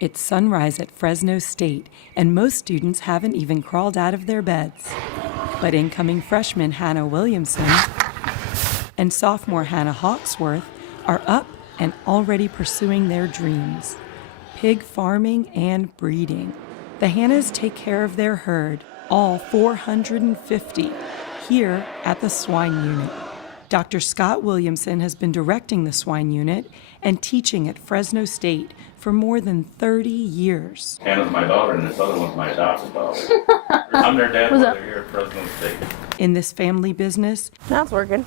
It's sunrise at Fresno State, and most students haven't even crawled out of their beds. But incoming freshman Hannah Williamson and sophomore Hannah Hawksworth are up and already pursuing their dreams: pig farming and breeding. The Hannahs take care of their herd, all 450, here at the swine unit. Dr. Scott Williamson has been directing the swine unit and teaching at Fresno State for more than 30 years. Hannah's my daughter, and this other one's my adopted daughter. I'm their dad while they're here at Fresno State. In this family business, Now it's working.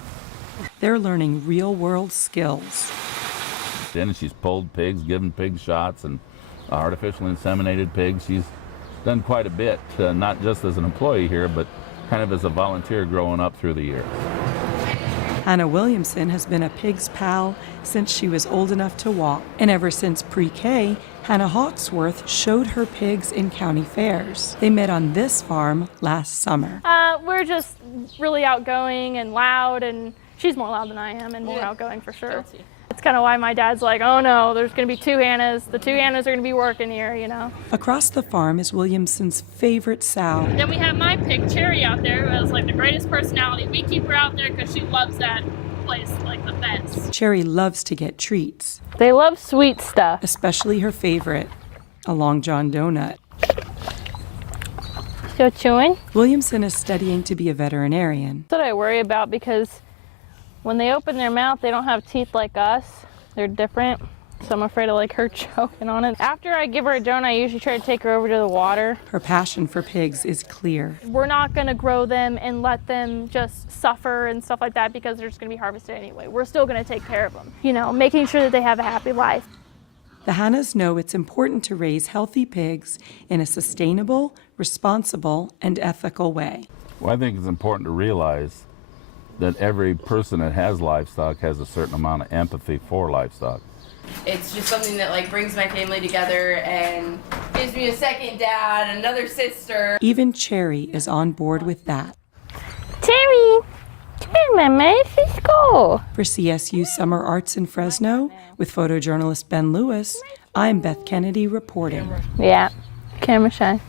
they're learning real-world skills. And she's pulled pigs, given pig shots, and artificially inseminated pigs. She's done quite a bit, not just as an employee here, but kind of as a volunteer growing up through the years. Hannah Williamson has been a pig's pal since she was old enough to walk. And ever since pre-K, Hannah Hawksworth showed her pigs in county fairs. They met on this farm last summer. We're just really outgoing and loud, and she's more loud than I am and more outgoing for sure. That's kind of why my dad's like, oh no, there's going to be two Hannahs. The two Hannahs are going to be working here, you know. Across the farm is Williamson's favorite sow. Then we have my pig, Cherry, out there, who has like the greatest personality. We keep her out there because she loves that place like the best. Cherry loves to get treats, They love sweet stuff. especially her favorite, a Long John donut. Still chewing? Williamson is studying to be a veterinarian. That's what I worry about, because when they open their mouth, they don't have teeth like us. They're different. So I'm afraid of like her choking on it. After I give her a donut, I usually try to take her over to the water. Her passion for pigs is clear. We're not going to grow them and let them just suffer and stuff like that because they're just going to be harvested anyway. We're still going to take care of them, you know, making sure that they have a happy life. The Hannahs know it's important to raise healthy pigs in a sustainable, responsible, and ethical way. Well, I think it's important to realize that every person that has livestock has a certain amount of empathy for livestock. It's just something that like brings my family together and gives me a second dad, another sister. Even Cherry is on board with that. Cherry, come here, Mama, let's go. For CSU Summer Arts in Fresno, with photojournalist Ben Lewis, I'm Beth Kennedy reporting. Yeah, camera shy.